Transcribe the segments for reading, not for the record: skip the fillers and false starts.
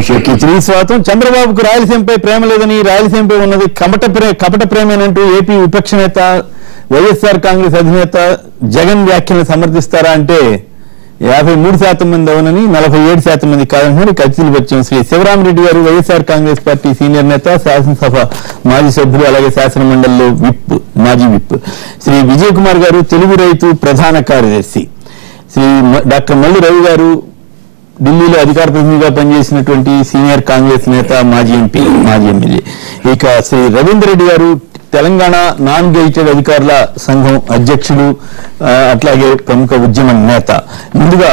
భవిష్యత్తు శ్రీస్వాతం. చంద్రబాబుకు రాయలసీమపై ప్రేమ లేదని, రాయలసీమపై ఉన్నది కపట ప్రేమేనంటూ ఏపీ విపక్ష నేత వైఎస్ఆర్ కాంగ్రెస్ అధినేత జగన్ వ్యాఖ్యలను సమర్థిస్తారా అంటే 53% మంది అవునని, 47% మంది కాదంటున్నారు. కచ్చిలు వచ్చాం. శ్రీ శివరామరెడ్డి గారు వైఎస్ఆర్ కాంగ్రెస్ పార్టీ సీనియర్ నేత, శాసనసభ మాజీ సభ్యులు, అలాగే శాసన మండలిలో మాజీ విప్. శ్రీ విజయ్ కుమార్ గారు తెలుగు రైతు ప్రధాన కార్యదర్శి. శ్రీ డాక్టర్ మల్లి రవి గారు ఢిల్లీలో అధికార ప్రతినిధిగా పనిచేసినటువంటి సీనియర్ కాంగ్రెస్ నేత, మాజీ ఎంపీ, మాజీ ఎమ్మెల్యే. ఇక శ్రీ రవీందర్ రెడ్డి గారు తెలంగాణ నాన్ గెజిటెడ్ అధికారుల సంఘం అధ్యక్షుడు, అట్లాగే ప్రముఖ ఉద్యమ నేత. ముందుగా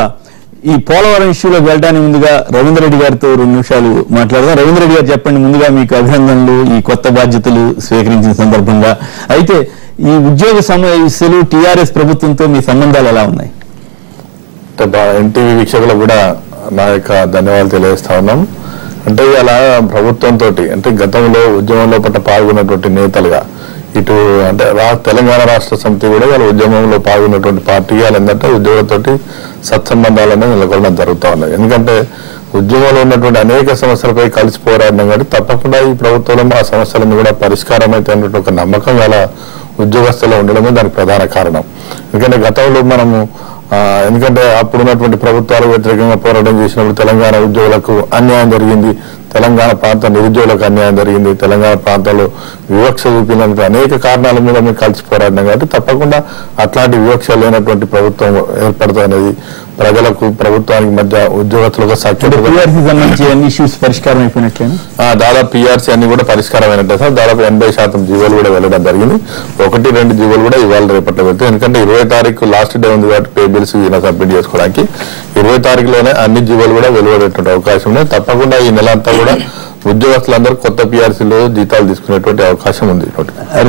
ఈ పోలవరం ఇష్యూలోకి వెళ్ళడానికి ముందుగా రవీందర్ రెడ్డి గారితో 2 నిమిషాలు మాట్లాడదాం. రవీందర్ రెడ్డి గారు చెప్పండి, ముందుగా మీకు అభినందనలు ఈ కొత్త బాధ్యతలు స్వీకరించిన సందర్భంగా. అయితే ఈ ఉద్యోగ సమస్యలు టీఆర్ఎస్ ప్రభుత్వంతో మీ సంబంధాలు ఎలా ఉన్నాయి? ఎన్టీవీ వీక్షకులకు కూడా నా యొక్క ధన్యవాదాలు తెలియజేస్తా ఉన్నాం. అంటే ఇలా ప్రభుత్వంతో అంటే గతంలో ఉద్యమంలో పట్ల పాల్గొన్నటువంటి నేతలుగా ఇటు అంటే తెలంగాణ రాష్ట్ర సమితి కూడా వాళ్ళ ఉద్యమంలో పాల్గొన్నటువంటి పార్టీ ఏంటంటే ఉద్యోగులతోటి సత్సంబంధాలనే నెలకొనడం జరుగుతూ ఉన్నాయి. ఎందుకంటే ఉద్యమంలో ఉన్నటువంటి అనేక సమస్యలపై కలిసి పోరాడినాం కాబట్టి తప్పకుండా ఈ ప్రభుత్వంలో ఆ సమస్యలను కూడా పరిష్కారం అయితే అన్నటువంటి ఒక నమ్మకం ఇలా ఉద్యోగస్తుల్లో ఉండడమే దానికి ప్రధాన కారణం. ఎందుకంటే గతంలో మనము ఎందుకంటే అప్పుడున్నటువంటి ప్రభుత్వాలకు వ్యతిరేకంగా పోరాటం చేసినప్పుడు తెలంగాణ ఉద్యోగులకు అన్యాయం జరిగింది, తెలంగాణ ప్రాంత నిరుద్యోగులకు అన్యాయం జరిగింది, తెలంగాణ ప్రాంతాల్లో వివక్ష చూపినటువంటి అనేక కారణాల మీద మేము కలిసి పోరాడినాం కాబట్టి తప్పకుండా అట్లాంటి వివక్ష లేనటువంటి ప్రభుత్వం ఏర్పడుతున్నది. ప్రజలకు ప్రభుత్వానికి మధ్య ఉద్యోగస్తులకు పరిష్కారం అయిపోయినట్లేనా? దాదాపు పిఆర్సీ అన్ని కూడా పరిష్కారం అయినట్టే సార్. దాదాపు 80% జీవోలు కూడా వెళ్ళడం జరిగింది. 1-2 జీవోలు కూడా ఇవాళ రేపట్లో వెళ్తాయి. ఎందుకంటే 20 తారీఖు లాస్ట్ డే ఉంది కాబట్టి పే బిల్స్ సబ్మిట్ చేసుకోవడానికి 20 తారీఖులోనే అన్ని జీవోలు కూడా వెలువడేటువంటి అవకాశం ఉంది. తప్పకుండా ఈ నెల అంతా కూడా ఉద్యోగస్తులందరూ కొత్త పిఆర్సీలో జీతాలు తీసుకునేటువంటి అవకాశం ఉంది.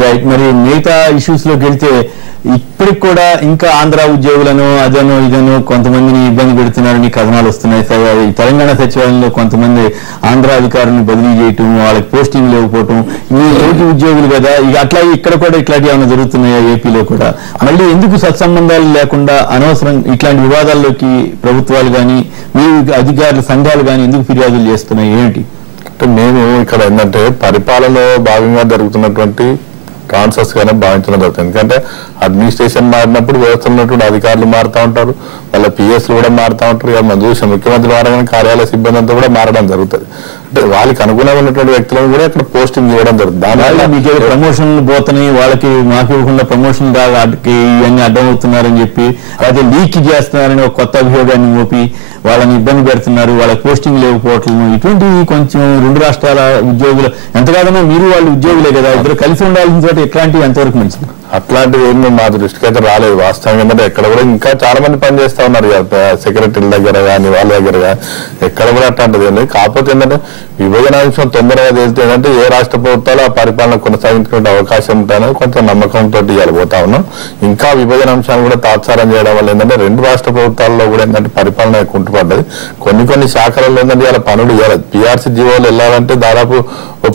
రైట్. మరి మిగతా ఇష్యూస్ లోకి వెళ్తే ఇప్పటికి కూడా ఇంకా ఆంధ్ర ఉద్యోగులను అదనో ఇదనో కొంతమందిని ఇబ్బంది పెడుతున్నారని కథనాలు వస్తున్నాయి. తెలంగాణ సచివాలయంలో కొంతమంది ఆంధ్ర అధికారులను బదిలీ చేయటం, వాళ్ళకి పోస్టింగ్ లేకపోవటం, ఈ తోటి ఉద్యోగులు కదా, ఇక అట్లా ఇక్కడ కూడా ఇట్లాంటివి ఏమైనా జరుగుతున్నాయా ఏపీలో కూడా? మళ్ళీ ఎందుకు సత్సంబంధాలు లేకుండా అనవసరం ఇట్లాంటి వివాదాల్లోకి ప్రభుత్వాలు కానీ మీ అధికారుల సంఘాలు కానీ ఎందుకు ఫిర్యాదులు చేస్తున్నాయి ఏంటి? అంటే మేము ఇక్కడ ఏంటంటే పరిపాలనలో భాగంగా జరుగుతున్నటువంటి ట్రాన్స్ఫర్స్ గానే భావించడం జరుగుతుంది. ఎందుకంటే అడ్మినిస్ట్రేషన్ మారినప్పుడు వ్యవస్థలో ఉన్నటువంటి అధికారులు మారుతూ ఉంటారు, వాళ్ళ పిఎస్లు కూడా మారుతూ ఉంటారు. ఇక మనం చూసాం ముఖ్యమంత్రి మారగానే కార్యాలయ సిబ్బంది అంతా కూడా మారడం జరుగుతుంది. అంటే వాళ్ళకి అనుగుణంగా ఉన్నటువంటి వ్యక్తులను కూడా ఇక్కడ పోస్టింగ్ ఇవ్వడం జరుగుతుంది. దానివల్ల మీకు ప్రమోషన్లు పోతున్నాయి, వాళ్ళకి మాకు ఇవ్వకుండా ప్రమోషన్ వాటికి ఇవన్నీ అడ్డమవుతున్నారని చెప్పి అదే లీక్ చేస్తున్నారని ఒక కొత్త అభియోగాన్ని మోపి వాళ్ళని ఇబ్బంది పెడుతున్నారు, వాళ్ళకి పోస్టింగ్ లేకపోవటం, ఇటువంటివి కొంచెం 2 రాష్ట్రాల ఉద్యోగులు ఎంత కాదన్నా మీరు వాళ్ళు ఉద్యోగులే కదా, ఇద్దరు కలిసి ఉండాల్సిన చోట ఇట్లాంటివి ఎంతవరకు మంచిది? అట్లాంటివి ఏమి మా దృష్టికి అయితే రాలేదు. వాస్తవంగా ఏంటంటే ఎక్కడ కూడా ఇంకా చాలా మంది పనిచేస్తా ఉన్నారు సెక్రటరీల దగ్గర కానీ వాళ్ళ దగ్గర కానీ ఎక్కడ కూడా అట్లాంటిది ఏం లేదు. కాకపోతే ఏంటంటే విభజనాంశం తొందరగా తేలితే ఏంటంటే ఏ రాష్ట్ర ప్రభుత్వాలు ఆ పరిపాలన కొనసాగించుకునే అవకాశం ఉంటాయని కొంచెం నమ్మకంతో ఇవాళ పోతా ఉన్నాం. ఇంకా విభజనాంశాన్ని కూడా తాత్సారం చేయడం వల్ల ఏంటంటే 2 రాష్ట్ర ప్రభుత్వాల్లో కూడా ఏంటంటే పరిపాలన కుంటుపడ్డది. కొన్ని శాఖలలో ఏంటంటే ఇలా పనులు ఇవ్వాలి. పిఆర్సీ జీవోలు వెళ్ళాలంటే దాదాపు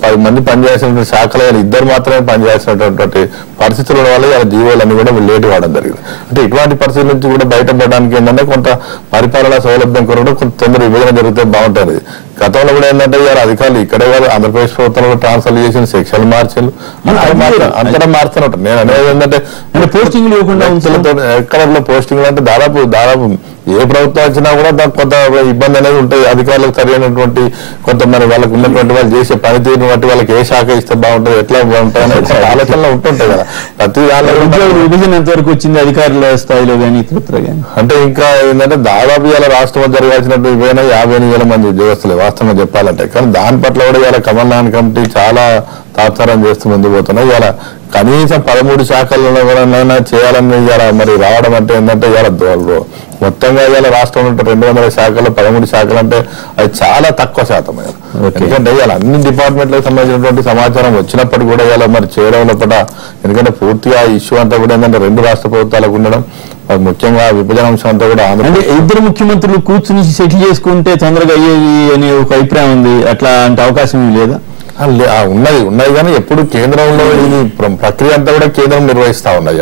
10 మంది పనిచేయాల్సిన శాఖలో 2 మాత్రమే పనిచేయాల్సినటువంటి పరిస్థితుల వల్ల ఇలా జీవోలన్నీ కూడా లేట్ కావడం జరిగింది. అంటే ఇటువంటి పరిస్థితుల నుంచి కూడా బయటపడడానికి ఏంటంటే కొంత పరిపాలన సౌలభ్యం కొరకు కొంత తొందర విభజన జరిగితే బాగుంటుంది. గతంలో కూడా ఏంటంటే ఇవాళ అధికారులు ఇక్కడే కాదు ఆంధ్రప్రదేశ్ ప్రభుత్వంలో ట్రాన్స్ఫర్ చేసిన సెక్షన్లు మార్చారు, అంతటా మారుతున్నట్టు. నేను అనేది ఏంటంటే పోస్టింగ్ లేకుండా ఎక్కడ పోస్టింగ్ అంటే దాదాపు ఏ ప్రభుత్వం వచ్చినా కూడా కొంత ఇబ్బంది అనేది ఉంటుంది. అధికారులకు సరైనటువంటి కొంత మరి వాళ్ళకి ఉన్నటువంటి వాళ్ళు చేసే పనితీరుని బట్టి వాళ్ళకి ఏ శాఖ ఇస్తే బాగుంటుంది, ఎట్లా బాగుంటుంది అనే ఆలోచనలో ఉంటుంటాయి కదా. ప్రతి దానిలో విభజన ఎంతవరకు వచ్చింది అధికారుల స్థాయిలో కానీ ఇతరత్ర కానీ? అంటే ఇంకా ఏంటంటే దాదాపు ఇలా రాష్ట్రంలో జరగాల్సినట్టు 58,000 మంది ఉద్యోగస్తులు వాస్తవంగా చెప్పాలంటే. కానీ దాని పట్ల కూడా ఇలా కమల్ నాథ్ కమిటీ చాలా తాత్సారం చేస్తూ ముందుకు పోతున్నాయి. ఇలా కనీసం 13 శాఖల్లో చేయాలని ఇలా మరి రావడం అంటే ఏంటంటే ఇలా మొత్తంగా ఇవాళ రాష్ట్రంలో 200 శాఖల్లో 13 శాఖలు అంటే అది చాలా తక్కువ శాతం. ఎందుకంటే ఇవాళ అన్ని డిపార్ట్మెంట్లకు సంబంధించినటువంటి సమాచారం వచ్చినప్పుడు కూడా ఇలా మరి చేయడం లోపల ఎందుకంటే పూర్తిగా ఇష్యూ అంతా కూడా ఏంటంటే 2 రాష్ట్ర ప్రభుత్వాలకు ఉండడం, ముఖ్యంగా విభజన అంశం అంతా కూడా అంటే 2 ముఖ్యమంత్రులు కూర్చుని సెటిల్ చేసుకుంటే తొందరగా అయ్యేది అనే ఒక అభిప్రాయం ఉంది. అట్లాంటి అవకాశం లేదా? ఉన్నది కానీ ఎప్పుడు కేంద్రంలో ఇది ప్రక్రియ అంతా కూడా కేంద్రం నిర్వహిస్తా ఉన్నది.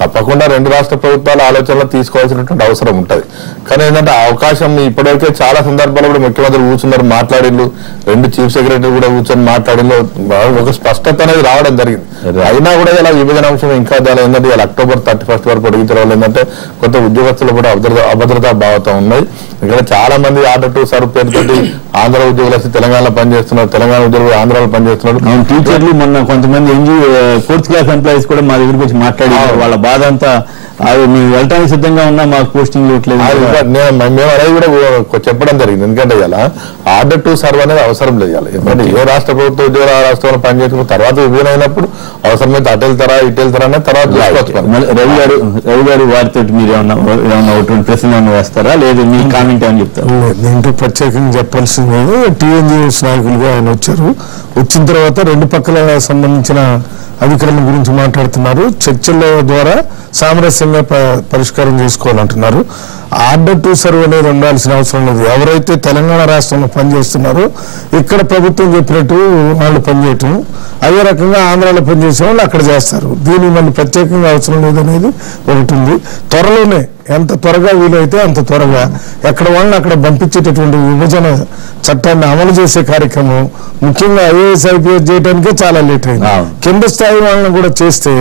తప్పకుండా రెండు రాష్ట్ర ప్రభుత్వాల ఆలోచనలు తీసుకోవాల్సినటువంటి అవసరం ఉంటుంది. కానీ ఏంటంటే ఆ అవకాశం ఇప్పటివరకే చాలా సందర్భాల్లో కూడా ముఖ్యమంత్రి కూర్చున్నారు, మాట్లాడిండు, రెండు చీఫ్ సెక్రటరీ కూడా కూర్చొని మాట్లాడిండు, ఒక స్పష్టత అనేది రావడం జరిగింది. అయినా కూడా ఇలా విభజన అంశం ఇంకా దాని ఏంటంటే ఇలా October 31 వరకు పొడిగించడం వల్ల ఏంటంటే కొంత ఉద్యోగస్తులు కూడా అభద్రతా భావంతో ఉన్నాయి. ఇక్కడ చాలా మంది ఆర్డర్ టు సర్వ్ పేరుతోటి ఆంధ్ర ఉద్యోగులు వచ్చి తెలంగాణలో పనిచేస్తున్నారు, తెలంగాణ ఉద్యోగులు ఆంధ్రాలో పనిచేస్తున్నారు. టీచర్లు మొన్న కొంతమంది ఫోర్త్ క్లాస్ ఎంప్లాయీస్ కూడా మా దగ్గరికి వచ్చి మాట్లాడి వాళ్ళ బాధ అంతా మేము వెళ్ళడానికి సిద్ధంగా ఉన్నా మాకు పోస్టింగ్ ఇవ్వట్లేదు. మేము అనేది కూడా చెప్పడం జరిగింది. ఎందుకంటే ఇలా ఆర్డర్ టు సర్వ్ అనేది అవసరం లేదు. ఎందుకంటే ఏ రాష్ట్ర ప్రభుత్వ ఉద్యోగులు ఆ రాష్ట్రంలో పనిచేసుకున్న తర్వాత విభజన అయినప్పుడు అవసరమైతే అటు వెళ్తారా ఇటు వెళ్తారా అనేది తర్వాత రవి గారు వారితో మీరు ఏమన్నా ప్రశ్న వేస్తారా, లేదు మీ కామెంట్ ఏమని చెప్తారు? దీంట్లో ప్రత్యేకంగా చెప్పాల్సింది టీఎన్జీఎస్ నాయకులుగా ఆయన వచ్చారు. వచ్చిన తర్వాత రెండు పక్కల సంబంధించిన అధికారుల గురించి మాట్లాడుతున్నారు. చర్చల ద్వారా సామరస్యంగా పరిష్కారం చేసుకోవాలంటున్నారు. ఆర్డర్ టు సర్వ్ అనేది ఉండాల్సిన అవసరం లేదు. ఎవరైతే తెలంగాణ రాష్ట్రంలో పనిచేస్తున్నారో ఇక్కడ ప్రభుత్వం చెప్పినట్టు వాళ్ళు పనిచేయటం, అదే రకంగా ఆంధ్రాలో పనిచేసే వాళ్ళు అక్కడ చేస్తారు. దీనికి మళ్ళీ ప్రత్యేకంగా అవసరం లేదనేది ఒకటి ఉంది. త్వరలోనే ఎంత త్వరగా వీలైతే అంత త్వరగా ఎక్కడ వాళ్ళని అక్కడ పంపించేటటువంటి విభజన చట్టాన్ని అమలు చేసే కార్యక్రమం ముఖ్యంగా ఐఏఎస్ ఐపీఎస్ చేయడానికే చాలా లేట్ అయింది. కింద స్థాయి వాళ్ళని కూడా చేస్తే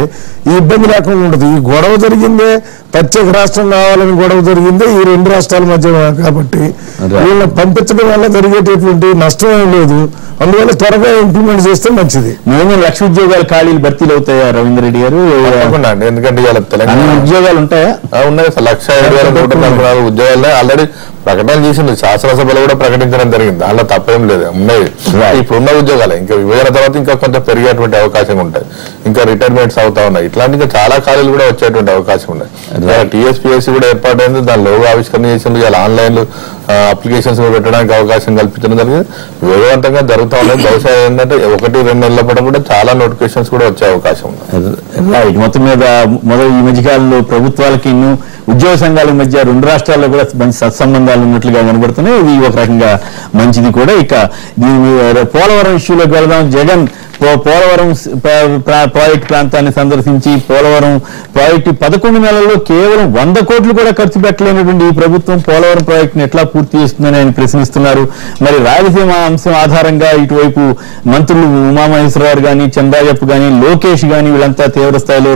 ఈ ఇబ్బంది లేకుండా ఉండదు. ఈ గొడవ జరిగిందే ప్రత్యేక రాష్ట్రం కావాలని గొడవ జరిగిందే ఈ రెండు రాష్ట్రాల మధ్య కాబట్టి వీళ్ళని పంపించడం వల్ల జరిగేటటువంటి నష్టం ఏం లేదు. అందువల్ల త్వరగా ఇంప్లిమెంట్ చేస్తే మంచిది. 3,00,000 ఉద్యోగాలు ఖాళీలు భర్తీలు అవుతాయా రవీంద్ర రెడ్డి గారు? ఎందుకంటే తెలంగాణ ఉద్యోగాలు ఉంటాయా? ఉన్నాయి. 1,07,444 ఉద్యోగాలనే ఆల్రెడీ ప్రకటన చేసింది. శాసనసభలో కూడా ప్రకటించడం జరిగింది. దాంట్లో తప్పేం లేదు, ఉన్నాయి. ఇప్పుడున్న ఉద్యోగాలే ఇంకా విభజన తర్వాత ఇంకా కొంచెం పెరిగేటువంటి అవకాశం ఉంటుంది. ఇంకా రిటైర్మెంట్స్ అవుతా ఉన్నాయి. ఇట్లాంటి ఇంకా చాలా ఖాళీలు కూడా వచ్చేటువంటి అవకాశం ఉన్నాయి. టీఎస్పీఎస్సీ కూడా ఏర్పాటైంది, దాని లోగో ఆవిష్కరణ చేసింది. ఇలా ఆన్లైన్లో అప్లికేషన్స్ పెట్టడానికి అవకాశం కల్పించడం జరిగింది. వేగవంతంగా జరుగుతూ ఉన్నాయి. బహుశా ఏంటంటే 1-2 నెలల పాటు కూడా చాలా నోటిఫికేషన్స్ కూడా వచ్చే అవకాశం ఉంది. మొత్తం మీద ఈ మధ్యకాలంలో ప్రభుత్వాలకి ఉద్యోగ సంఘాల మధ్య రెండు రాష్ట్రాల్లో కూడా మంచి సత్సంబంధాలు ఉన్నట్లుగా కనబడుతున్నాయి. ఇది ఒక రకంగా మంచిది కూడా. ఇక పోలవరం ఇష్యూలోకి వెళదాం. జగన్ పోలవరం ప్రాజెక్టు ప్రాంతాన్ని సందర్శించి పోలవరం ప్రాజెక్టు 11 నెలల్లో కేవలం 100 కోట్లు కూడా ఖర్చు పెట్టలేనటువంటి ఈ ప్రభుత్వం పోలవరం ప్రాజెక్టును ఎట్లా పూర్తి చేస్తుందని ఆయన ప్రశ్నిస్తున్నారు. మరి రాయలసీమ అంశం ఆధారంగా ఇటువైపు మంత్రులు ఉమామహేశ్వరరావు కానీ, చంద్రాయప్ప కానీ, లోకేష్ కానీ వీళ్ళంతా తీవ్ర స్థాయిలో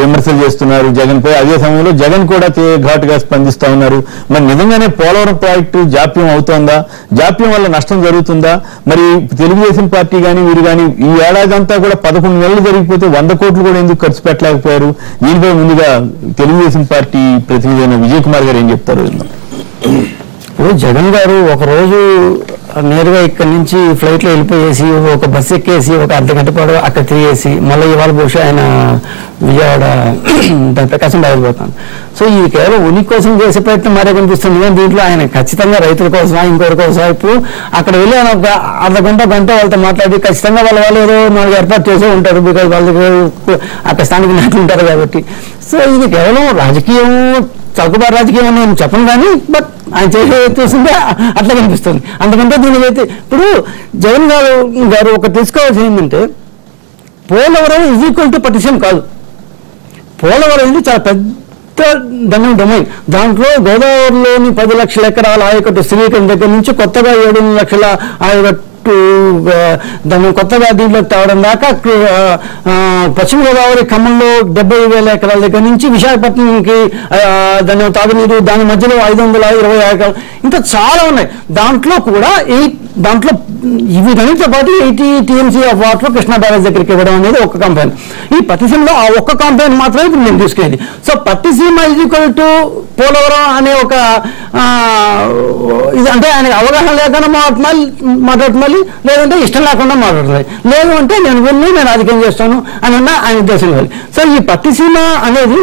విమర్శలు చేస్తున్నారు జగన్ పై. అదే సమయంలో జగన్ కూడా ఘాటుగా స్పందిస్తా ఉన్నారు. మరి నిజంగానే పోలవరం ప్రాజెక్టు జాప్యం అవుతోందా? జాప్యం వల్ల నష్టం జరుగుతుందా? మరి తెలుగుదేశం పార్టీ కానీ వీరు కానీ ఈ ఏడాది అంతా కూడా 11 నెలలు జరిగిపోతే 100 కోట్లు కూడా ఎందుకు ఖర్చు పెట్టలేకపోయారు? దీనిపై ముందుగా తెలుగుదేశం పార్టీ ప్రతినిధి అయిన విజయ్ కుమార్ గారు ఏం చెప్తారు? జగన్ గారు ఒకరోజు నేరుగా ఇక్కడి నుంచి ఫ్లైట్లో వెళ్ళిపోయేసి ఒక బస్సు ఎక్కేసి ఒక అర్ధగంట పాటు అక్కడ తిరిగేసి మళ్ళీ ఇవాళ బహుశా ఆయన విజయవాడ ప్రకాశం బయలుపోతాను. సో ఇది కేవలం ఉనికి కోసం చేసే ప్రయత్నం మరే కనిపిస్తుంది. కానీ దీంట్లో ఆయన ఖచ్చితంగా రైతుల కోసం ఇంకొకరి కోసం ఇప్పుడు అక్కడ వెళ్ళి ఆయన ఒక అర్ధగంట వాళ్ళతో మాట్లాడి ఖచ్చితంగా వాళ్ళు ఏదో 4 ఏర్పాటు చేసే ఉంటారు. బికాజ్ వాళ్ళ అక్కడ స్థానిక నాయకులు ఉంటారు కాబట్టి. సో ఇది కేవలం రాజకీయం చౌకబారు రాజకీయం అని నేను చెప్పను కానీ బట్ ఆయన చేసే చూస్తుంటే అట్లా కనిపిస్తుంది. అందుకంటే దీనికైతే ఇప్పుడు జగన్ గారు ఒక తెలుసుకోవాల్సింది ఏంటంటే పోలవరం ఈజ్ ఈక్వల్ టు పటిషన్ కాదు. పోలవరం ఇది చాలా పెద్ద డొమైన్. దాంట్లో గోదావరిలోని 10 లక్షల ఎకరాల ఆయకట్టు శ్రీకాకుళం దగ్గర నుంచి కొత్తగా 7 లక్షల ఆయకట్టు దాన్ని కొత్తగా దీంట్లోకి తేవడం దాకా పశ్చిమ గోదావరి ఖమ్మంలో 70,000 ఎకరాల దగ్గర నుంచి విశాఖపట్నంకి దాని తాగునీరు దాని మధ్యలో 520 ఎకరాలు ఇంకా చాలా ఉన్నాయి. దాంట్లో కూడా దాంట్లో వీటన్నిటితో పాటు 80 TMC of water Krishna barrage దగ్గరికి ఇవ్వడం అనేది ఒక కంపెనీ. ఈ పట్టిసీమలో ఆ ఒక్క కంపెనీ మాత్రమే ఇప్పుడు నేను తీసుకెళ్ళి. So Pattiseema is equal to Polavaram అనే ఒక ఇది అంటే ఆయనకు అవగాహన లేకుండా మాట్లాడుతున్నారు, లేదంటే ఇష్టం లేకుండా మాట్లాడుతుంది, లేదు అంటే నేను రాజకీయం చేస్తాను అని ఆయన ఉద్దేశం కాదు. సో ఈ పట్టిసీమ అనేది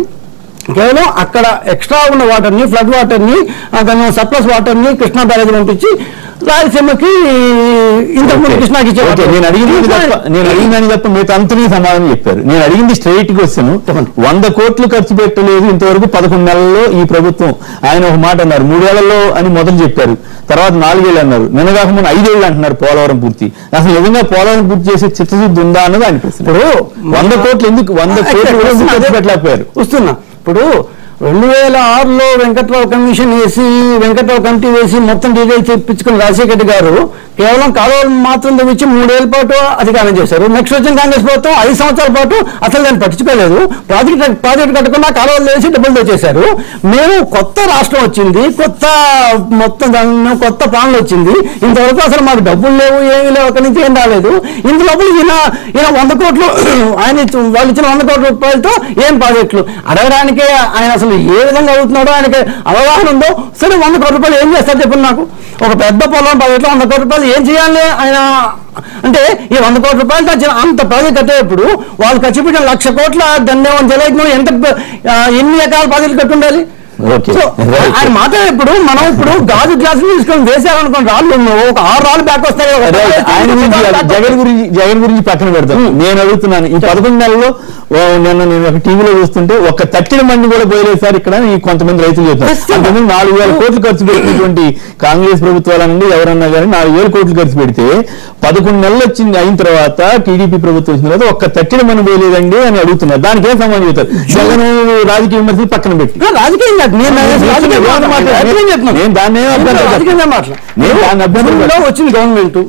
కేవలం అక్కడ ఎక్స్ట్రా ఉన్న వాటర్ని ఫ్లడ్ వాటర్ని దాని సర్ప్లస్ వాటర్ని కృష్ణా బ్యారేజ్ పంపించి రాయలసీమకి ఇంతకుముందు కృష్ణాకి ఇచ్చారు. నేను అడిగిందని తప్ప మిగతా అంతనే సమాధానం చెప్పారు. నేను అడిగింది స్ట్రైట్ గా వస్తాను. 100 కోట్లు ఖర్చు పెట్టలేదు ఇంతవరకు 11 నెలల్లో ఈ ప్రభుత్వం. ఆయన ఒక మాట అన్నారు 3 ఏళ్లలో అని మొదలు చెప్పారు, తర్వాత 4 ఏళ్ళు అన్నారు, నిన్నగాక ముందు 5 ఏళ్ళు అంటున్నారు పోలవరం పూర్తి. అసలు నిజంగా పోలవరం పూర్తి చేసే చిత్తశుద్ధి ఉందా అన్నది ఆయన ప్రశ్న. ఇప్పుడు 100 కోట్లు ఎందుకు 100 కోట్లు ఖర్చు పెట్టలేకపోయారు? వస్తున్నా. ఇప్పుడు 2006లో వెంకట్రావు కమిషన్ వేసి వెంకట్రావు కమిటీ వేసి మొత్తం డీటెయిల్స్ తెప్పించుకున్న రాజశేఖర రెడ్డి గారు కేవలం కాలువలు మాత్రం తెచ్చి 3 ఏళ్ల పాటు అధికారం చేశారు. నెక్స్ట్ వచ్చిన కాంగ్రెస్ ప్రభుత్వం 5 సంవత్సరాల పాటు అసలు దాన్ని పట్టించుకోలేదు. ప్రాజెక్ట్ కట్టకుండా కాలువలు వేసి డబ్బులు తెచ్చేశారు. మేము కొత్త రాష్ట్రం వచ్చింది, కొత్త మొత్తం కొత్త ప్లాన్లు వచ్చింది. ఇంతవరకు అసలు మాకు డబ్బులు లేవు, ఏమీ లేవు, అక్కడి నుంచి ఏం రాలేదు. ఇంతలోపల ఈయన 100 కోట్లు ఆయన వాళ్ళు ఇచ్చిన 100 కోట్ల రూపాయలతో ఏం ప్రాజెక్టులు అడగడానికే ఆయన అసలు ఏ విధంగా అవుతున్నాడో ఆయనకి అవగాహన ఉందో. సరే 100 కోట్ల రూపాయలు ఏం చేస్తారు చెప్పండి నాకు? ఒక పెద్ద పొలం ప్రాజెక్టులో 100 కోట్ల రూపాయలు ఏం చేయాలి ఆయన అంటే? ఈ 100 కోట్ల రూపాయలు అంత ప్రాజెక్ట్ కట్టేటప్పుడు వాళ్ళు ఖర్చు పెట్టిన 1,00,000 కోట్ల దండేమని జలయజ్ఞం ఎన్ని ఎకరాల ప్రాజెక్టులు కట్టుండాలి? ఆయన మాట్లాడేప్పుడు మనం ఇప్పుడు గాజు గ్లాసులు తీసుకొని వేసారనుకోండి, రాళ్ళు ఒక 6 రాళ్ళు బ్యాక్ వస్తాయి. జగన్ గురించి పక్కన పెడతాం. నేను అడుగుతున్నాను, ఈ 11 నెలల్లో నేను ఒక టీవీలో చూస్తుంటే ఒక తట్టిన మంది కూడా పోయలేదు సార్ ఇక్కడ ఈ కొంతమంది రైతులు చెప్తారు. అంతకుముందు 4,000 కోట్లు ఖర్చు పెట్టినటువంటి కాంగ్రెస్ ప్రభుత్వాల నుండి ఎవరన్నా కానీ 4,000 కోట్లు ఖర్చు పెడితే 11 నెలలు అయిన తర్వాత టీడీపీ ప్రభుత్వం వచ్చిన తర్వాత ఒక్క తట్టిన మంది పోయలేదండి అని అడుగుతున్నారు. దానికి ఏం సంబంధం చెప్తారు? జగన్ రాజకీయ విమర్శలు పక్కన పెట్టి రాజకీయం వచ్చింది గవర్నమెంట్,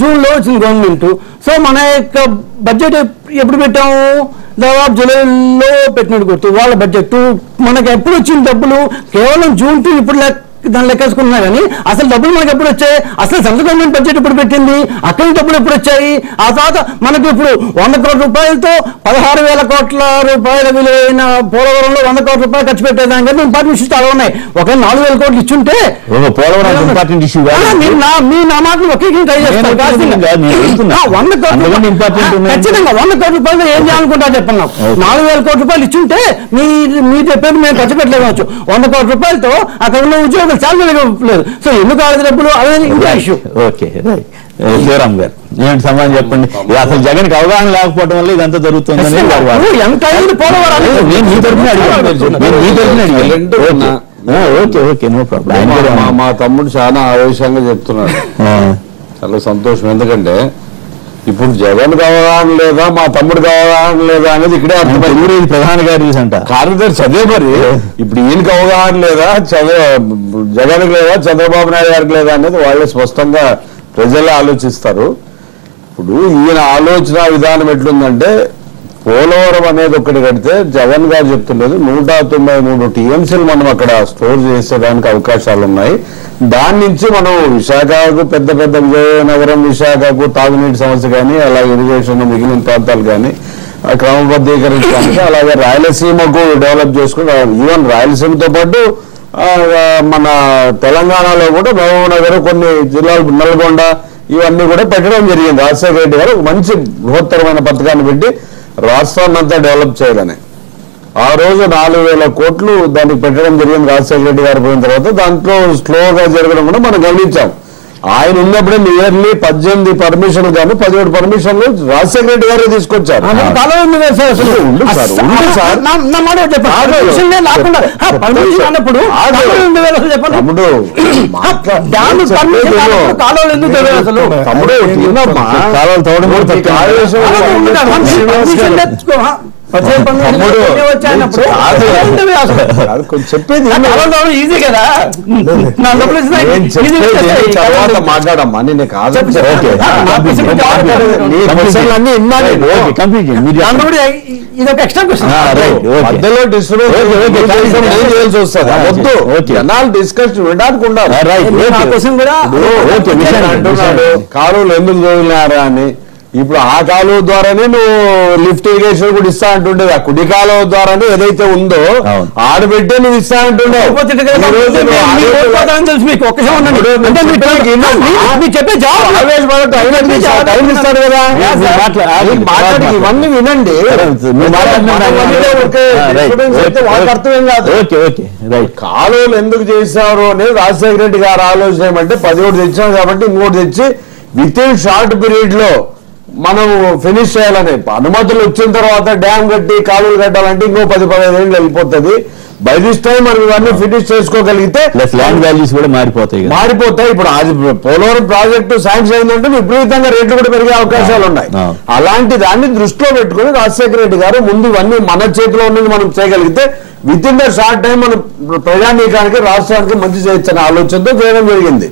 జూన్లో వచ్చింది గవర్నమెంట్. సో మన యొక్క బడ్జెట్ ఎప్పుడు పెట్టాము? దాదాపు జూలైలో పెట్టినట్టు గుర్తు. వాళ్ళ బడ్జెట్ మనకి ఎప్పుడు వచ్చింది డబ్బులు? కేవలం జూన్ టు ఇప్పుడు దాన్ని లెక్కేసుకుంటున్నా కానీ అసలు డబ్బులు మనకి ఎప్పుడు వచ్చాయి? అసలు సెంట్రల్ గవర్నమెంట్ బడ్జెట్ ఎప్పుడు పెట్టింది? అక్కడి డబ్బులు ఎప్పుడు వచ్చాయి? ఆ తర్వాత మనకు ఇప్పుడు 100 కోట్ల రూపాయలతో 16,000 కోట్ల రూపాయల విలువైన పోలవరంలో 100 కోట్ల రూపాయలు ఖర్చు పెట్టేదానికి ఇంపార్టెంట్ ఇష్యూస్ చాలా ఉన్నాయి. ఒక 4,000 కోట్లు ఇచ్చుంటే పోలవరం ఇంపార్టెంట్ ఇష్యూ మీ నా మాటలు ఒకే ట్రై చేస్తాను. 100 ఖచ్చితంగా 100 కోట్ల రూపాయలు ఏం చేయాలనుకుంటా చెప్పండి. 4,000 కోట్ల రూపాయలు ఇచ్చుంటే మీ చెప్పేది మేము ఖర్చు పెట్టలేవచ్చు. 100 కోట్ల రూపాయలతో అక్కడ ఉన్న ఉద్యోగులు చాలా లేదు. సో ఎందుకు కాలేదు డబ్బులు? అదే ఇంకా ఇష్యూ. ఓకే శివరామ్ గారు ఏంటి సమాధానం చెప్పండి. అసలు జగన్ కి అవగాహన లేకపోవడం వల్ల ఇదంతా జరుగుతుందని ఎంత ఓకే నో ప్రాబ్లం. మా తమ్ముడు చాలా ఆవేశంగా చెప్తున్నాడు, చాలా సంతోషం. ఎందుకంటే ఇప్పుడు జగన్ అవగాహన లేదా మా తమ్ముడు అవగాహన లేదా అనేది ఇక్కడే అర్థమైంది. ప్రధాన కార్యదర్శి అంట కార్యదర్శి అదే. మరి ఇప్పుడు ఈయనకి అవగాహన లేదా, జగన్కి లేదా, చంద్రబాబు నాయుడు గారికి లేదా అనేది వాళ్ళే స్పష్టంగా ప్రజలే ఆలోచిస్తారు. ఇప్పుడు ఈయన ఆలోచన విధానం ఎట్లుందంటే పోలవరం అనేది ఒకటి కడితే జగన్ గారు చెప్తున్నది 193 టీఎంసీలు మనం అక్కడ స్టోర్ చేసేదానికి అవకాశాలు ఉన్నాయి. దాని నుంచి మనం విశాఖకు పెద్ద విజయనగరం విశాఖకు తాగునీటి సమస్య కానీ, అలాగే ఇరిగేషన్ మిగిలిన ప్రాంతాలు కానీ క్రమబద్ధీకరించడానికి, అలాగే రాయలసీమకు డెవలప్ చేసుకుని ఈవెన్ రాయలసీమతో పాటు మన తెలంగాణలో కూడా మహబూబ్ నగర్ కొన్ని జిల్లాలు నల్గొండ ఇవన్నీ కూడా పెట్టడం జరిగింది. రాజశేఖర రెడ్డి గారు మంచి బృహత్తరమైన పథకాన్ని పెట్టి రాష్ట్రాన్ని అంతా డెవలప్ చేయాలని ఆ రోజు 4,000 కోట్లు దానికి పెట్టడం జరిగింది. రాజశేఖర రెడ్డి గారు పోయిన తర్వాత దాంట్లో స్లోగా జరగడం కూడా మనం గమనించాం. ఆయన ఉన్నప్పుడే నియర్లీ 18 పర్మిషన్లు కానీ 17 పర్మిషన్లు రాజశేఖర రెడ్డి గారే తీసుకొచ్చారు. చెప్పేది ఈజీ కదా, తర్వాత మాట్లాడమ్మా. నేను కాదు ఇదొక ఎక్స్ట్రా క్వశ్చన్. మధ్యలో డిస్టర్బెన్స్ వస్తుంది, వద్దు. జనాలు డిస్కషన్ వినడానికి ఉండాలి. కాలువలు ఎందుకు చదివినారా అని ఇప్పుడు ఆ కాలువ ద్వారానే నువ్వు లిఫ్ట్ ఇరిగేషన్ కూడా ఇస్తా అంటుండేది. ఆ కుడి కాలువ ద్వారానే ఏదైతే ఉందో ఆడబెట్టే నువ్వు ఇస్తా అంటుండేవు. ఇస్తాడు కదా ఇవన్నీ వినండి. వాళ్ళకి అర్థం ఏం కాదు. కాలువలు ఎందుకు చేశారు అనేది రాజశేఖర రెడ్డి గారు ఆలోచన ఏమంటే 10 తెచ్చాం కాబట్టి ఇంకోటి తెచ్చి విత్ ఇన్ షార్ట్ పీరియడ్ లో మనం ఫినిష్ చేయాలని. అనుమతులు వచ్చిన తర్వాత డ్యామ్ కట్టి కాలువలు కట్టాలంటే ఇంకో 10-15 ఏళ్ళు వెళ్ళిపోతుంది. బై దిస్ టైం మనం ఇవన్నీ ఫినిష్ చేసుకోగలిగితే ల్యాండ్ వాల్యూస్ కూడా మారిపోతాయి. ఇప్పుడు అది పోలవరం ప్రాజెక్టు శాంక్షన్ అయిందంటే విపరీతంగా రేట్లు కూడా పెరిగే అవకాశాలు ఉన్నాయి. అలాంటి దాన్ని దృష్టిలో పెట్టుకుని రాజశేఖర రెడ్డి గారు ముందు ఇవన్నీ మన చేతిలో ఉన్నది మనం చేయగలిగితే with in the short time మనం ప్రజానీకానికి రాష్ట్రానికి మంచి చేయొచ్చనే ఆలోచనతో చేయడం జరిగింది.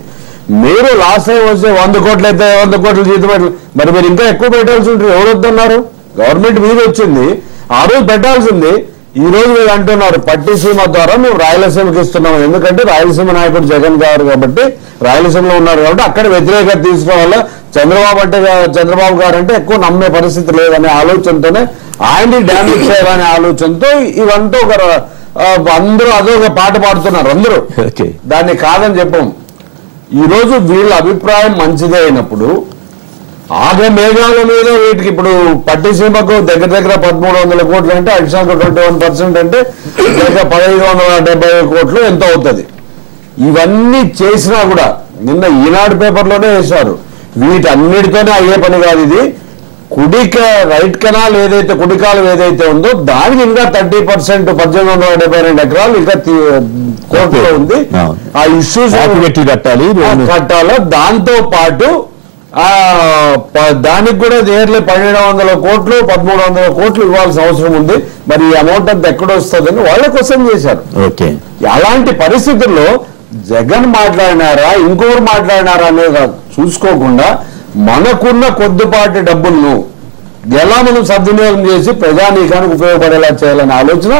మీరు లాస్ట్ టైం వచ్చే 100 కోట్లు అయితే 100 కోట్లు జీతం మరి మీరు ఇంకా ఎక్కువ పెట్టాల్సి ఉంటుంది. ఎవరు వద్దన్నారు? గవర్నమెంట్ మీద వచ్చింది, ఆ రోజు పెట్టాల్సింది. ఈ రోజు మీరు అంటున్నారు పట్టిసీమ ద్వారా మేము రాయలసీమకి ఇస్తున్నాం. ఎందుకంటే రాయలసీమ నాయకుడు జగన్ గారు కాబట్టి రాయలసీమలో ఉన్నారు కాబట్టి అక్కడ వ్యతిరేకత తీసుకోవాలా. చంద్రబాబు గారు అంటే ఎక్కువ నమ్మే పరిస్థితి లేదనే ఆలోచనతోనే ఆయన్ని డ్యామేజ్ చేయాలనే ఆలోచనతో ఇవంతా అందరూ అదొక పాట పాడుతున్నారు అందరూ. దాన్ని కాదని చెప్పం. ఈ రోజు వీళ్ళ అభిప్రాయం మంచిదే అయినప్పుడు ఆగే మేఘాల మీద వీటికి ఇప్పుడు పట్టిసీమకు దగ్గర 1300 కోట్లు అంటే అడిషనల్ 21% అంటే దగ్గర 1570 కోట్లు ఎంతో అవుతుంది. ఇవన్నీ చేసినా కూడా నిన్న ఈనాడు పేపర్లోనే వేశారు. వీటన్నిటితోనే అయ్యే పని కాదు. ఇది రైట్ కెనాల్ ఏదైతే కుడికాలం ఏదైతే ఉందో దానికి ఇంకా 30% 1872 ఎకరాలు ఇంకా కోర్టులో ఉంది. ఆ ఇష్యూస్ కట్టాలో దాంతో పాటు దానికి కూడా నేర్లే 1700 కోట్లు 1300 కోట్లు ఇవ్వాల్సిన అవసరం ఉంది. మరి ఈ అమౌంట్ అంతా ఎక్కడ వస్తుందని వాళ్ళ క్వశ్చన్ చేశారు. అలాంటి పరిస్థితుల్లో జగన్ మాట్లాడినారా ఇంకొకరు మాట్లాడినారా అనేది చూసుకోకుండా మనకున్న కొద్దిపాటి డబ్బులను ఎలా మనం సద్వినియోగం చేసి ప్రజానీకానికి ఉపయోగపడేలా చేయాలనే ఆలోచన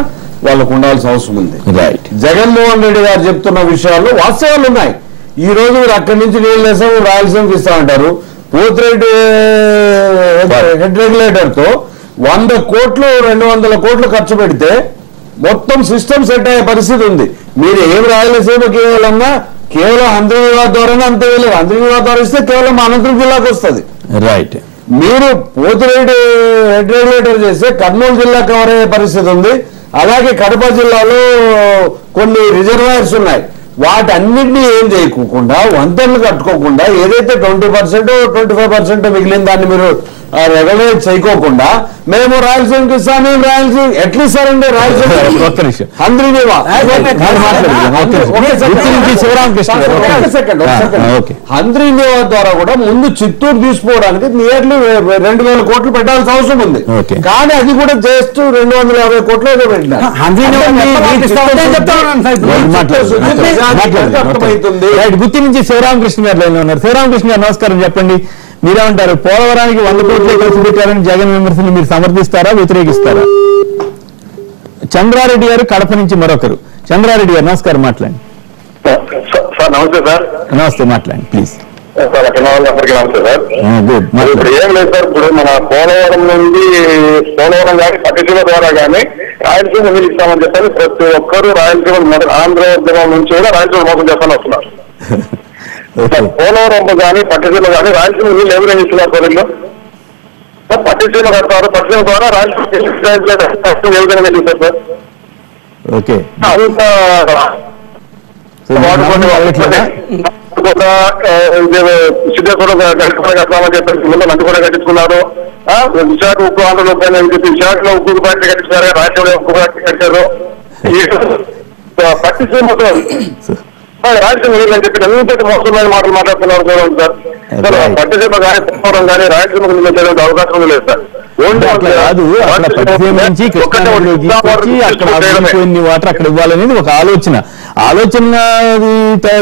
వాళ్ళకు ఉండాల్సిన అవసరం ఉంది. జగన్మోహన్ రెడ్డి గారు చెప్తున్న విషయాల్లో వాస్తవాలు ఉన్నాయి. ఈ రోజు మీరు అక్కడి నుంచి నీళ్ళు వేసాం రాయలసీమకి ఇస్తా ఉంటారు. పోతిరెడ్డి హెడ్ రెగ్యులేటర్ తో 100 కోట్లు 200 కోట్లు ఖర్చు పెడితే మొత్తం సిస్టమ్ సెట్ అయ్యే పరిస్థితి ఉంది. మీరు ఏం రాయలసీమకి ఇవ్వాలన్నా కేవలం హంద్రీనివాస్ ద్వారానే అంతే వెళ్ళారు. హంద్రీనివాస్ ద్వారా ఇస్తే కేవలం అనంతపురం జిల్లాకు వస్తుంది. రైట్. మీరు పోతిరెడ్డి హెడ్ రెగ్యులేటర్ చేస్తే కర్నూలు జిల్లా కవర్ అయ్యే పరిస్థితి ఉంది. అలాగే కడప జిల్లాలో కొన్ని రిజర్వాయర్స్ ఉన్నాయి. వాటన్నింటినీ ఏం చేయకుండా వంతెనలు కట్టుకోకుండా ఏదైతే 20% 25% మిగిలిన దాన్ని మీరు రెగ్యులేట్ చేయకోకుండా మేము రాయలసీమకి ఇస్తాను రాయలసీమ ఎట్లా ఇస్తారండి? రాయలసీమ హంద్రీనివా ద్వారా కూడా ముందు చిత్తూరు తీసుకోవడానికి నియర్లీ 2000 కోట్లు పెట్టాల్సిన అవసరం ఉంది. కానీ అది కూడా జస్ట్ 250 కోట్లు ఏదో పెట్టినారు. గుత్తి నుంచి శివరామకృష్ణ గారు లైన్లో ఉన్నారు. శివరామకృష్ణ గారు నమస్కారం, చెప్పండి మీరేమంటారు? పోలవరానికి 100 కోట్లే ఖర్చు పెట్టారని జగన్ విమర్శలు మీరు సమర్థిస్తారా వ్యతిరేకిస్తారా? చంద్రారెడ్డి గారు కడప నుంచి మరొకరు. చంద్రారెడ్డి గారు నమస్కారం, మాట్లాడండి. నమస్తే సార్. నమస్తే, మాట్లాడండి ప్లీజ్. సార్ అక్కడ అందరికీ నమస్తే సార్. ఇప్పుడు ఏం లేదు సార్, ఇప్పుడు మన పోలవరం నుండి పోలవరం కానీ పట్టిసీమ ద్వారా కానీ రాయలసీమ నీళ్ళు ఇస్తామని చెప్పాలి. ప్రతి ఒక్కరు రాయలసీమ ఆంధ్ర నుంచి కూడా రాయలసీమ మోసం చేస్తాను వస్తున్నారు. పోలవరం కానీ పట్టిసీమ కానీ రాయలసీమ నీళ్ళు ఎవరైనా ఇస్తున్నారు ప్రజల్లో? పట్టిసీమ కడతారు, పట్టిసీమ ద్వారా రాయలసీమ ఏ విధంగా వెళ్ళిస్తారు సార్? ఓకే, అంత సిద్ధేశ్వరం కట్టామని చెప్పేసి ముందు నంది కూడా కట్టించుకున్నారు. విశాఖ ఉక్కు ఆంధ్రలో అని చెప్పి విశాఖలో ఉక్కు ఫ్యాక్టరీ కట్టించారు, రాష్ట్రంలో ఉక్కు ఫ్యాక్టరీ కట్టారు. పట్టిసీమతో రాయలసీమ నీళ్ళు అని చెప్పి ఎంతటి మోసమైన మాటలు మాట్లాడుతున్నారు సార్. పట్టిసీమ కానీ పోలవరం కానీ రాయలసీమకు నీళ్ళు వచ్చేటువంటి అవకాశం లేదు సార్. వాటర్ అక్కడ ఇవ్వాలనేది ఒక ఆలోచన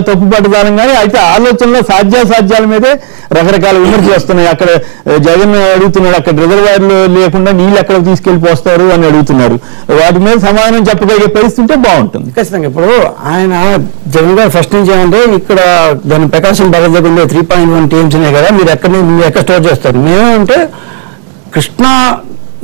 తప్పు పట్టుదానం. కానీ అయితే ఆలోచనలో సాధ్యాసాధ్యాల మీదే రకరకాల విమర్శలు వస్తున్నాయి. అక్కడ జగన్ అడుగుతున్నాడు, అక్కడ రిజర్వాయర్లు లేకుండా నీళ్ళు ఎక్కడ తీసుకెళ్లిపోస్తారు అని అడుగుతున్నారు. వాటి మీద సమాధానం చెప్పగలిగే పరిస్థితి ఉంటే బాగుంటుంది. ఖచ్చితంగా ఇప్పుడు ఆయన జగన్ గారు ఫస్ట్ నుంచి ఏమంటే ఇక్కడ దాని ప్రకాశం బాగా దగ్గర 3.1 TMC కదా, మీరు ఎక్కడ స్టోర్ చేస్తారు. మేమేమంటే కృష్ణా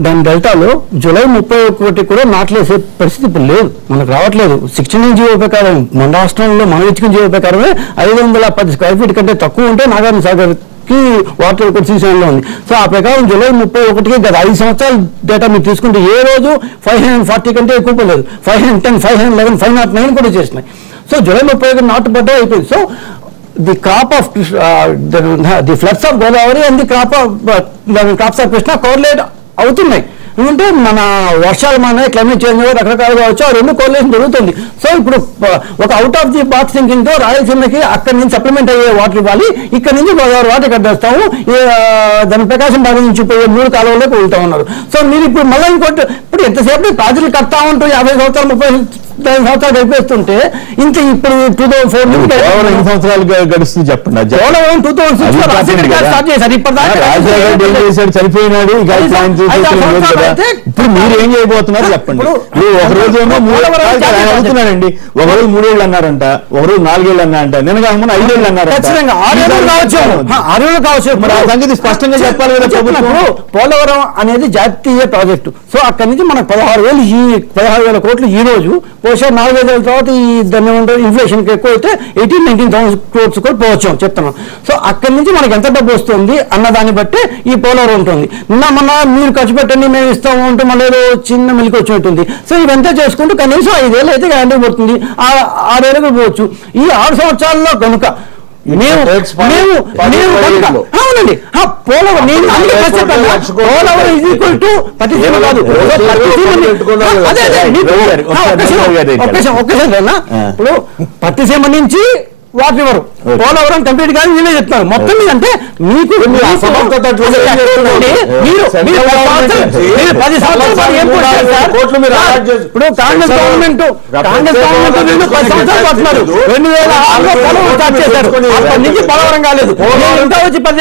దాని డెల్టాలో జూలై 31 కూడా నాట్లేసే పరిస్థితి ఇప్పుడు లేదు, మనకు రావట్లేదు. 16 జీవో ప్రకారం మన రాష్ట్రంలో మనం ఇచ్చిన జీవో ప్రకారమే 510 స్క్వేర్ ఫీట్ కంటే తక్కువ ఉంటే నాగార్జున సాగర్ కి వాటర్ కూడా సీజన్లో ఉంది. సో ఆ ప్రకారం జూలై 31కి గత 5 సంవత్సరాల డేటా మీరు తీసుకుంటే ఏ రోజు 540 కంటే ఎక్కువ పోలేదు. 510, 511, 509 కూడా చేసినాయి. సో జూలై 31 నాటుబడ్డ అయిపోయింది. So the crop of the floods of Godavari and the crops of Krishna correlate అవుతున్నాయి. ఎందుకంటే మన వర్షాలు మన క్లైమేట్ చేంజ్ రకరకాలుగా వచ్చి ఆ రెండు కోరిలేషన్ జరుగుతుంది. సో ఇప్పుడు ఒక out of the box thinking తో రాయలసీమకి అక్కడి నుంచి సప్లిమెంట్ అయ్యే వాటర్ ఇవ్వాలి, ఇక్కడ నుంచి గోదావరి వాటర్ ఇక్కడ తెస్తాము, దాని ప్రకాశం భాగం నుంచి పోయే 3 కాలువలోకి వెళ్తా ఉన్నారు. సో మీరు ఇప్పుడు మళ్ళీ ఇంకోటి ఇప్పుడు ఎంతసేపు ప్రాజెక్టులు కడతా ఉంటూ 50 సంవత్సరాలు 30 సంవత్సరాలు గడిపేస్తుంటే ఇంకా ఇప్పుడు 2004 ఎన్ని సంవత్సరాలు గడుస్తుంది చెప్పండి. 2006 స్టార్ట్ చేశారు. ఇప్పటిదాకా చనిపోయినాడు. ఇప్పుడు మీరు ఏం చేయబోతున్నారు చెప్పండి. ఒక రోజు ఏమో అవుతున్నానండి, ఒక రోజు 3 ఏళ్ళు అన్నారంట, ఒక రోజు 4 ఏళ్ళు అన్నారంట, నిన్న కాకుండా 5 ఏళ్ళు అన్నారు. 6 ఏళ్ళు కావచ్చు. మరి ఆ సంగతి స్పష్టంగా చెప్పాలి కదా ప్రభుత్వం. పోలవరం అనేది జాతీయ ప్రాజెక్టు. సో అక్కడి నుంచి మనకు 16,000 కోట్లు ఈ రోజు బహుశా 4-5 ఏళ్ళ తర్వాత ఈ దాన్ని ఇన్ఫ్లేషన్ ఎక్కువ అయితే 18,000-19,000 crores కూడా పోవచ్చు చెప్తున్నాం. సో అక్కడి నుంచి మనకి ఎంత డబ్బు వస్తుంది అన్న దాన్ని బట్టి ఈ పోలవరం ఉంటుంది. మొన్న మీరు ఖర్చు పెట్టండి మేము ఇస్తాము అంటే మళ్ళీ చిన్న మిల్కి వచ్చినట్టుంది. సో ఇదంతా చేసుకుంటూ కనీసం 5 ఏళ్ళు అయితే గ్యారంటీ పడుతుంది, 6 ఏళ్ళకి పోవచ్చు. ఈ 6 సంవత్సరాల్లో కనుక అవునండి Polavaram Polavaram is equal to Pattiseema కాదు. ఇప్పుడు పట్టిసీమ నుంచి వాటర్ ఇవ్వరు, పోలవరం కంప్లీట్ కానీ నేనే చెప్తాను. మొత్తం మీద అంటే మీకు 10 సంవత్సరాలు ఇప్పుడు కాంగ్రెస్ గవర్నమెంట్ 10 సంవత్సరాలు పడుతున్నారు. 2006లో పోలవరం స్టార్ట్ చేశారు, అప్పటి నుంచి పోలవరం కాలేదు. వచ్చి 10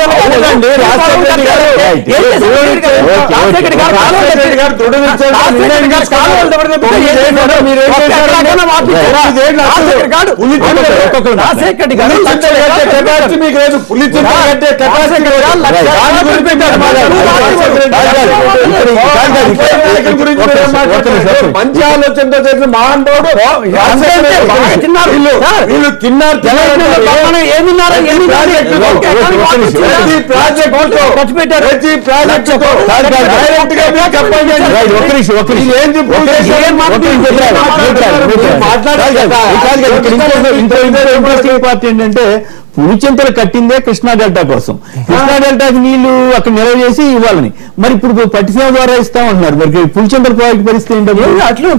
మంచి ఆలోచనతో చేసిన మహానుభావుడు పార్టీ ఏంటంటే పులిచింతలు కట్టిందే కృష్ణా డెల్టా కోసం. కృష్ణా డెల్టాకి నీళ్లు అక్కడ నిల్వ చేసి ఇవ్వాలని, మరి ఇప్పుడు పట్టిసీమ ద్వారా ఇస్తామంటున్నారు. మరి పులిచింతల ప్రాజెక్ట్ పరిస్థితి ఏంటంటే అట్లా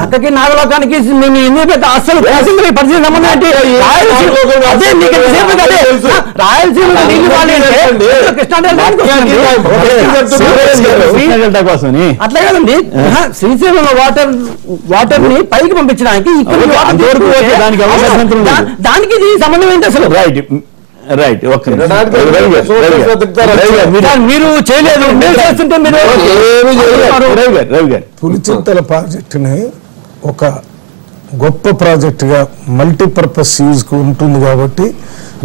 నక్కకి నాగలోకానికి అసలు పరిస్థితి సంబంధం ఏంటి? రాయలసీమ నీళ్లు కృష్ణా డెల్టా కోసమని అట్లా కదండి. శ్రీశైలంలో వాటర్ ని పైకి పంపించడానికి దానికి సంబంధం ఏంటి అసలు? రైట్ మీరు చేయలేదు, చేస్తుంటే మీరు పులిచింతల ప్రాజెక్టుని ఒక గొప్ప ప్రాజెక్టుగా మల్టీపర్పస్ యూజ్ ఉంటుంది కాబట్టి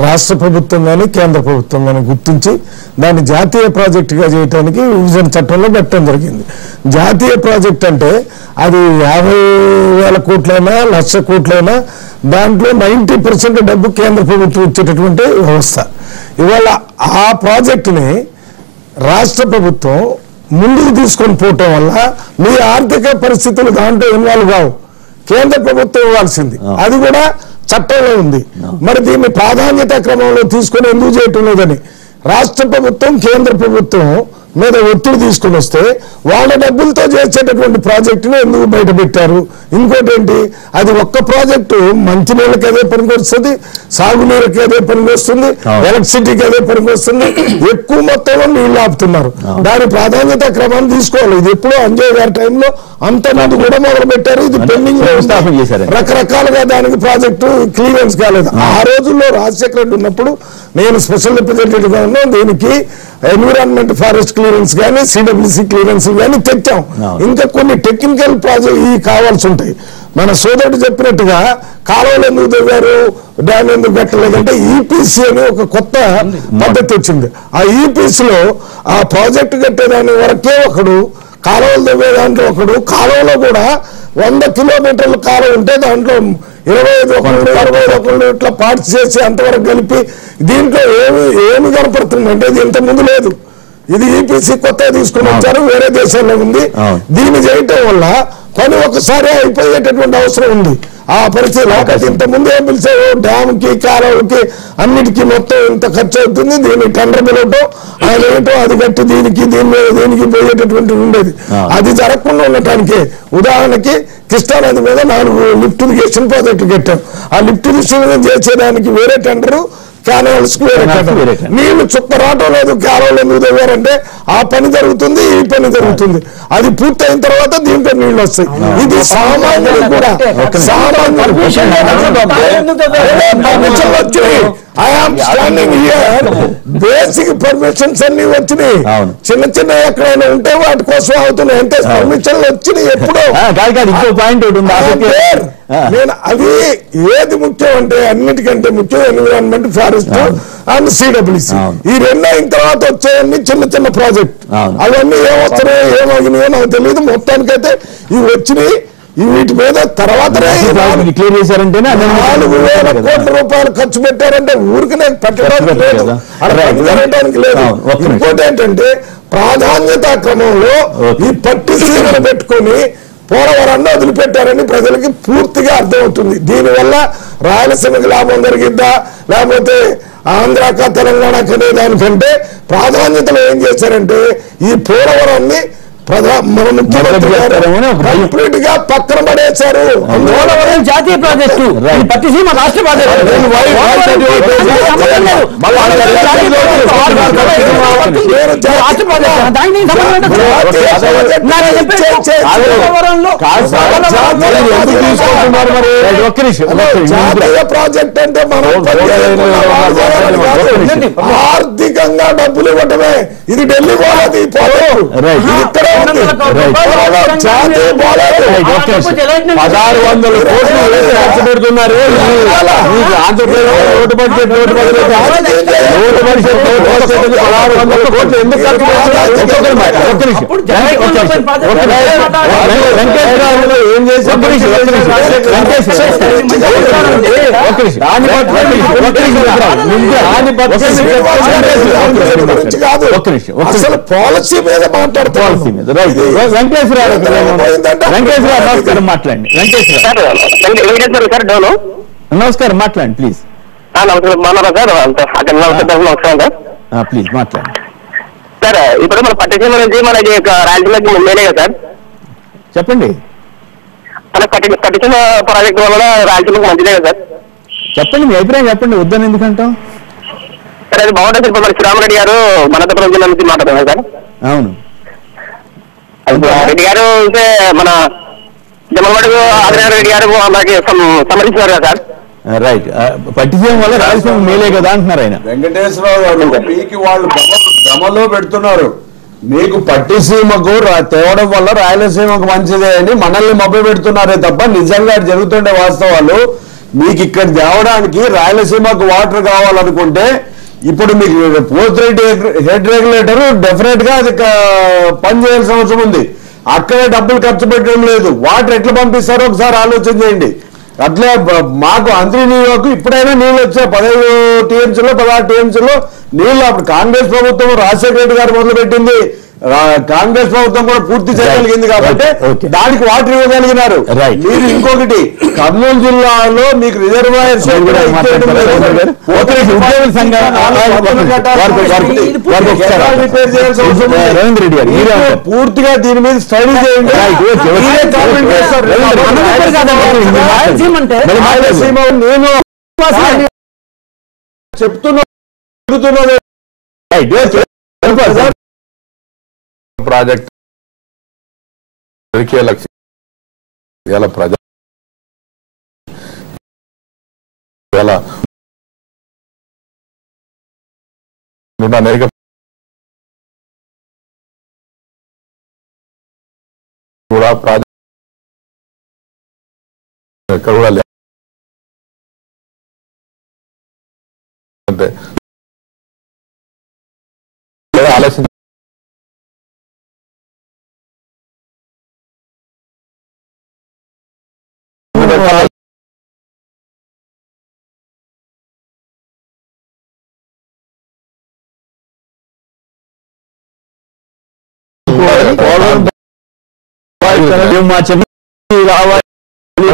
రాష్ట్ర ప్రభుత్వం కానీ కేంద్ర ప్రభుత్వం కానీ గుర్తించి దాన్ని జాతీయ ప్రాజెక్టుగా చేయడానికి విభజన చట్టంలో పెట్టడం జరిగింది. జాతీయ ప్రాజెక్ట్ అంటే అది 50,000 కోట్లైనా 1,00,000 కోట్లైనా దాంట్లో 90% డబ్బు కేంద్ర ప్రభుత్వం ఇచ్చేటటువంటి వ్యవస్థ. ఇవాళ ఆ ప్రాజెక్టుని రాష్ట్ర ప్రభుత్వం ముందుకు తీసుకొని పోవటం వల్ల మీ ఆర్థిక పరిస్థితులు దాంట్లో ఇన్వాల్వ్ కావు, కేంద్ర ప్రభుత్వం ఇవ్వాల్సింది. అది కూడా చట్టంలో ఉంది. మరి దీన్ని ప్రాధాన్యత క్రమంలో తీసుకొని ఎందుకు చేయటం లేదని రాష్ట్ర ప్రభుత్వం కేంద్ర ప్రభుత్వం మీద ఒత్తిడి తీసుకుని వస్తే వాళ్ళ డబ్బులతో చేసేటటువంటి ప్రాజెక్టును ఎందుకు బయట పెట్టారు? ఇంకోటి ఏంటి, అది ఒక్క ప్రాజెక్టు మంచినీళ్ళకి అదే పనికి వస్తుంది, సాగునీరుకి అదే పనికి వస్తుంది, ఎలక్ట్రిసిటీకి అదే పనికి వస్తుంది, ఎక్కువ మొత్తంలో నీళ్లు ఆపుతున్నారు. దాని ప్రాధాన్యత క్రమాన్ని తీసుకోవాలి. ఇది ఎప్పుడో అంజయ్ గారి టైంలో అంతమంది కూడా మొదలు పెట్టారు, ఇది పెండింగ్ లో రకరకాలుగా దానికి ప్రాజెక్టు క్లియరెన్స్ కాలేదు. ఆ రోజుల్లో రాజశేఖర రెడ్డి ఉన్నప్పుడు నేను స్పెషల్ రిప్రజెంటేటివ్ గా ఉన్నా, దీనికి ఎన్విరాన్మెంట్ ఫారెస్ట్ క్లియరెన్స్ కానీ సిడబ్ల్యూసి క్లియరెన్స్ కానీ తెచ్చాం. ఇంకా కొన్ని టెక్నికల్ ప్రాజెక్ట్ ఈ కావాల్సి ఉంటాయి. మన సోదరుడు చెప్పినట్టుగా కాలువలు ఎందుకు తవ్వారు, డ్యామ్ ఎందుకు కట్టలేదంటే ఈపీసీ అని ఒక కొత్త పద్ధతి వచ్చింది. ఆ ఈపీసీలో ఆ ప్రాజెక్టు కట్టేదాని వరకే ఒకడు, కాలువలు తవ్వే దాంట్లో ఒకడు, కాలువలో కూడా 100 కిలోమీటర్ల కాలువ ఉంటే దాంట్లో 25 ఒకళ్ళు ఇట్లా పార్ట్స్ చేసి అంతవరకు కలిపి దీంట్లో ఏమి కనపడుతుందంటే ఇది ఇంత ముందు లేదు. ఇది ఈపీసీ కొత్తగా తీసుకుని వచ్చారు, వేరే దేశాల్లో ఉంది. దీన్ని చేయటం వల్ల పని ఒకసారి అయిపోయేటటువంటి అవసరం ఉంది. ఆ పరిస్థితిలో ఇంత ముందు ఏం పిలిచారు, డ్యామ్ కి కాలువలకి అన్నిటికీ మొత్తం ఇంత ఖర్చు అవుతుంది, దీన్ని టెండర్ పిలవటం అది వేయటం, అది కట్టి దీనికి పోయేటటువంటి ఉండేది. అది జరగకుండా ఉండటానికి ఉదాహరణకి కృష్ణానది మీద 4 లిఫ్ట్ ఇరిగేషన్ ప్రాజెక్టులు కట్టాం. ఆ లిఫ్ట్ ఇరిగేషన్ చేసేదానికి వేరే టెండరు, కాలువల్స్ నీళ్లు చుక్క రావటం లేదు. కాలువలు ఎందుకు తవ్వారంటే ఆ పని జరుగుతుంది, ఈ పని జరుగుతుంది. అది పూర్తయిన తర్వాత దీంట్లో నీళ్లు వస్తాయి. ఇది సామాన్యులు కూడా వచ్చినాయి. I am standing here, basic permissions అన్ని వచ్చినాయి. చిన్న చిన్న ఎక్కడైనా ఉంటే వాటి కోసం అవుతున్నాయి. అంటే పర్మిషన్లు వచ్చినాయి ఎప్పుడో. నేను అది ఏది ముఖ్యం అంటే అన్నిటికంటే ముఖ్యం ఎన్విరాన్మెంట్, ఫారెస్ట్ అండ్ సిడబ్ల్యూసి. ఈ 2 అయిన తర్వాత వచ్చాయన్ని చిన్న చిన్న ప్రాజెక్ట్. అవన్నీ ఏమొస్తున్నాయో ఏమగినాయో నాకు తెలియదు. మొత్తానికైతే ఇవి వచ్చినాయి. వీటి మీద తర్వాత 4,000 కోట్ల రూపాయలు ఖర్చు పెట్టారంటే ఊరికి నేను పెట్టడానికి లేదు, జరగడానికి లేదు. ఇంకోటి ఏంటంటే ప్రాధాన్యత క్రమంలో ఈ పట్టిసీమను పెట్టుకొని పోలవరాన్ని వదిలిపెట్టారని ప్రజలకి పూర్తిగా అర్థమవుతుంది. దీనివల్ల రాయలసీమకి లాభం జరిగిద్దా లేకపోతే ఆంధ్రాక తెలంగాణకు అనే దానికంటే ప్రాధాన్యతలు ఏం చేశారంటే ఈ పోలవరాన్ని మన ముఖ్యమంత్రి గారు కంప్లీట్ గా పక్కన పడేశారు. పోలవరం జాతీయ ప్రాజెక్టు, పట్టిసీమ రాష్ట్ర ప్రాజెక్టు. జాతీయ ప్రాజెక్ట్ అంటే మనం ఆర్థికంగా డబ్బులు ఇవ్వటమే. ఇది ఢిల్లీ పోలేదు, ఇక్కడ 1600 కోట్లు ఖర్చు పెడుతున్నారు. ఆంధ్రప్రదేశ్ రోడ్డు బడ్జెట్ 1600 కోట్లు ఎందుకు ఖర్చు పెడుతున్నారు? ఏం చేశారు? అసలు పాలసీ మీద మాట్లాడుతారు. నమస్కారం, మాట్లాడండి ప్లీజ్. ప్లీజ్ మాట్లాడండి సార్. ఇప్పుడు మన పట్టిసీమ నుంచి మనకి రాయలసీమకి ముందేనే కదా సార్? చెప్పండి. మన పట్టిసీమ ప్రాజెక్టు వల్ల రాయలసీమకి మంచిదే కదా సార్? చెప్పండి, మీ అభిప్రాయం చెప్పండి. వద్దని ఎందుకంటాం? సార్ అది బాగుంటుంది. ఇప్పుడు మన శ్రీరామరెడ్డి గారు అనంతపురం జిల్లా నుంచి మాట్లాడుతున్నారు సార్. అవును, రెడ్డి గారు అంటే మన జమ్మగడుగు ఆదినారాయణ రెడ్డి గారు మనకి సంబంధించినారు కదా సార్? రైట్. పట్టిసీమ వల్ల రాయలసీమ మేలే కదా అంటున్నారు ఆయన. వెంకటేశ్వరరావు గారు మీకు వాళ్ళు భ్రమలో పెడుతున్నారు. మీకు పట్టిసీమకు తేవడం వల్ల రాయలసీమకు మంచిదే అని మనల్ని మభ్య పెడుతున్నారే తప్ప నిజంగా జరుగుతుండే వాస్తవాలు మీకు ఇక్కడ తేవడానికి రాయలసీమకు వాటర్ కావాలనుకుంటే ఇప్పుడు మీకు పోర్ట్ హెడ్ రెగ్యులేటర్ డెఫినెట్ గా అది పని చేయాల్సిన అవసరం ఉంది. అక్కడే డబ్బులు ఖర్చు పెట్టడం లేదు. వాటర్ ఎట్లా పంపిస్తారో ఒకసారి ఆలోచన చేయండి. అట్లే మాకు అంతరి నీళ్ళకు ఇప్పుడైనా నీళ్ళు వచ్చాయి. 15 టీఎంసీలో 16 టీఎంసీలో నీళ్లు అప్పుడు కాంగ్రెస్ ప్రభుత్వం రాజశేఖర రెడ్డి గారు మొదలుపెట్టింది. కాంగ్రెస్ ప్రభుత్వం కూడా పూర్తి చేయగలిగింది కాబట్టి దానికి వాటర్ ఇవ్వగలిగినారు. మీరు ఇంకొకటి కర్నూలు జిల్లాలో మీకు రిజర్వాయర్స్ పూర్తిగా దీని మీద స్టడీ చేయండి. నేను చెప్తున్నా ప్రాజెక్ట్ ప్రజా అనేక కూడా ప్రాజెక్ట్ ఎక్కడ కూడా అంటే ఆలోచన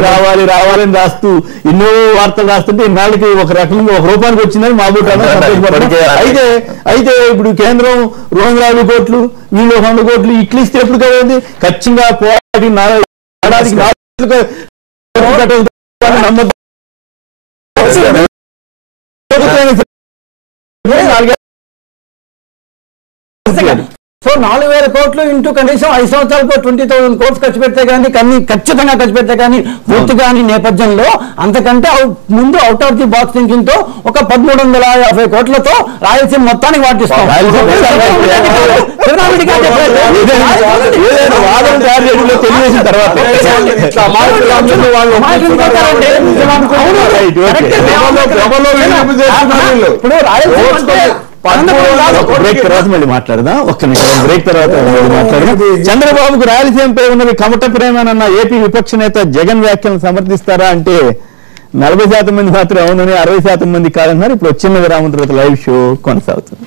రావాలి రావాలని రాస్తూ ఎన్నో వార్తలు రాస్తుంటే ఇన్నాళ్ళకి ఒక రకంగా ఒక రూపానికి వచ్చిందని మా అయితే ఇప్పుడు కేంద్రం 250 కోట్లు వీళ్ళు 100 కోట్లు ఇట్లు ఇస్తే ఎప్పుడు కదండి ఖచ్చితంగా పోరాడి ఏడాదికి సో 4,000 కోట్లు ఇంటూ కనీసం 5 సంవత్సరాలకు 20,000 కోట్లు ఖర్చు పెడితే కానీ ఖచ్చితంగా ఖర్చు పెడితే కానీ పూర్తిగా నేపథ్యంలో అంతకంటే ముందు out of the box thinking తో ఒక 1,350 కోట్లతో రాయలసీమ మొత్తానికి వాటిస్తాం. తెలియజేసిన తర్వాత ఇప్పుడు రాయలసీమ బ్రేక్ తర్వాత మళ్ళీ మాట్లాడదాం. ఒక్క నిమిషం బ్రేక్ తర్వాత మాట్లాడదాం. చంద్రబాబుకు రాయలసీమపై ఉన్నది కమట ప్రేమనన్న ఏపీ విపక్ష నేత జగన్ వ్యాఖ్యలను సమర్థిస్తారా అంటే 40% మంది మాత్రం అవునని 60% మంది కాదన్నారు. ఇప్పుడు వచ్చిన విరామం తర్వాత లైవ్ షో కొనసాగుతుంది.